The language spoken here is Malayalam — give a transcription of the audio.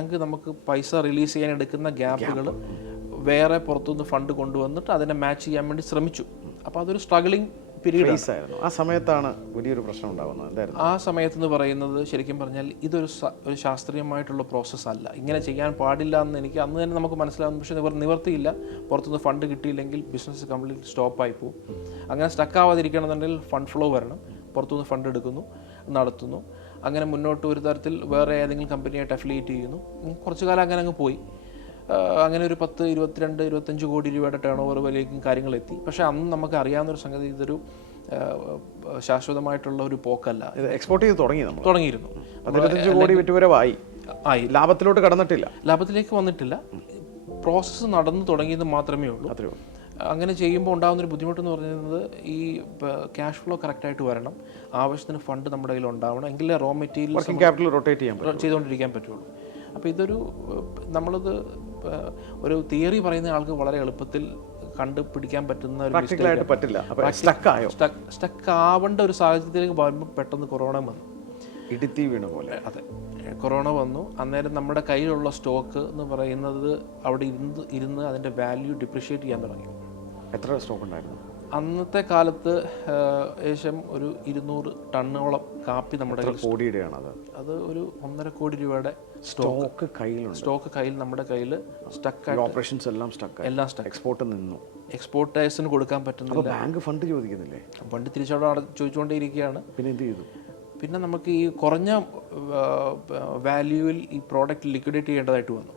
ബാങ്ക് നമുക്ക് പൈസ റിലീസ് ചെയ്യാൻ എടുക്കുന്ന ഗ്യാപ്പുകൾ വേറെ പുറത്തുനിന്ന് ഫണ്ട് കൊണ്ടുവന്നിട്ട് അതിനെ മാച്ച് ചെയ്യാൻ വേണ്ടി ശ്രമിച്ചു. അപ്പോൾ അതൊരു സ്ട്രഗിളിങ് പീരീഡ് ആയിരുന്നു. ആ സമയത്താണ് വലിയൊരു പ്രശ്നം ഉണ്ടാകുന്നത്. ആ സമയത്തെന്ന് പറയുന്നത് ശരിക്കും പറഞ്ഞാൽ ഇതൊരു ശാസ്ത്രീയമായിട്ടുള്ള പ്രോസസ്സ് അല്ല, ഇങ്ങനെ ചെയ്യാൻ പാടില്ല എന്ന് എനിക്ക് അന്ന് തന്നെ നമുക്ക് മനസ്സിലാവുന്നു. പക്ഷേ നിവർത്തിയില്ല. പുറത്തുനിന്ന് ഫണ്ട് കിട്ടിയില്ലെങ്കിൽ ബിസിനസ് കംപ്ലീറ്റ് സ്റ്റോപ്പായി പോകും. അങ്ങനെ സ്റ്റക്ക് ആവാതിരിക്കണമെന്നുണ്ടെങ്കിൽ ഫണ്ട് ഫ്ലോ വരണം. പുറത്തുനിന്ന് ഫണ്ട് എടുക്കുന്നു, നടത്തുന്നു, അങ്ങനെ മുന്നോട്ട് ഒരു തരത്തിൽ വേറെ ഏതെങ്കിലും കമ്പനിയായിട്ട് അഫിലിയേറ്റ് ചെയ്യുന്നു. കുറച്ചു കാലം അങ്ങനെ അങ്ങ് പോയി. അങ്ങനെ ഒരു 10, 22, 25 കോടി രൂപയുടെ ടേൺ ഓവർ വരെയും കാര്യങ്ങളെത്തി. പക്ഷേ അന്ന് നമുക്ക് അറിയാവുന്നൊരു സംഗതി ഇതൊരു ശാശ്വതമായിട്ടുള്ള ഒരു പോക്കല്ല. എക്സ്പോർട്ട് ചെയ്ത് തുടങ്ങിയിരുന്നു. 15 കോടി വിറ്റുവരവായി. ലാഭത്തിലോട്ട് കടന്നിട്ടില്ല, ലാഭത്തിലേക്ക് വന്നിട്ടില്ല. പ്രോസസ്സ് നടന്നു തുടങ്ങിയത് മാത്രമേ ഉള്ളൂ. അങ്ങനെ ചെയ്യുമ്പോൾ ഉണ്ടാകുന്നൊരു ബുദ്ധിമുട്ടെന്ന് പറയുന്നത് ഈ ക്യാഷ് ഫ്ലോ കറക്റ്റായിട്ട് വരണം, ആവശ്യത്തിന് ഫണ്ട് നമ്മുടെ കയ്യിൽ ഉണ്ടാവണം, എങ്കിലേ റോ മെറ്റീരിയൽ ക്യാപിറ്റൽ റൊട്ടേറ്റ് ചെയ്തുകൊണ്ടിരിക്കാൻ പറ്റുള്ളൂ. അപ്പോൾ ഇതൊരു നമ്മളത് ഒരു തിയറി പറയുന്ന ആൾക്ക് വളരെ എളുപ്പത്തിൽ കണ്ടുപിടിക്കാൻ പറ്റുന്ന ഒരു സ്റ്റക്ക് ആവേണ്ട ഒരു സാഹചര്യത്തിലേക്ക് പെട്ടെന്ന് കൊറോണ വന്നു, ഇടുത്തി വീണ പോലെ. അതെ, കൊറോണ വന്നു. അന്നേരം നമ്മുടെ കയ്യിലുള്ള സ്റ്റോക്ക് എന്ന് പറയുന്നത് അവിടെ ഇരുന്ന് അതിൻ്റെ വാല്യൂ ഡിപ്രിഷിയേറ്റ് ചെയ്യാൻ തുടങ്ങി. എത്ര സ്റ്റോക്ക് ഉണ്ടായിരുന്നു അന്നത്തെ കാലത്ത്? ഏകദേശം ഒരു 200 ടണ്ണോളം കാപ്പി നമ്മുടെ കോടിയുടെയാണ് അത് ഒരു 1.5 കോടി രൂപയുടെ സ്റ്റോക്ക് കയ്യിൽ നമ്മുടെ കയ്യിൽ സ്റ്റക്കായി. ഓപ്പറേഷൻസ് എല്ലാം സ്റ്റക്ക്. എക്സ്പോർട്ട് നിന്നു. എക്സ്പോർട്ടേഴ്സിന് കൊടുക്കാൻ പറ്റുന്നില്ല. ബാങ്ക് ഫണ്ട് ചോദിക്കുന്നില്ലേ? ഫണ്ട് തിരിച്ചവിടെ ചോദിച്ചുകൊണ്ടേയിരിക്കുകയാണ്. പിന്നെ എന്ത് ചെയ്തു? പിന്നെ നമുക്ക് ഈ കുറഞ്ഞ വാല്യൂവിൽ ഈ പ്രോഡക്റ്റ് ലിക്വിഡേറ്റ് ചെയ്യേണ്ടതായിട്ട് വന്നു.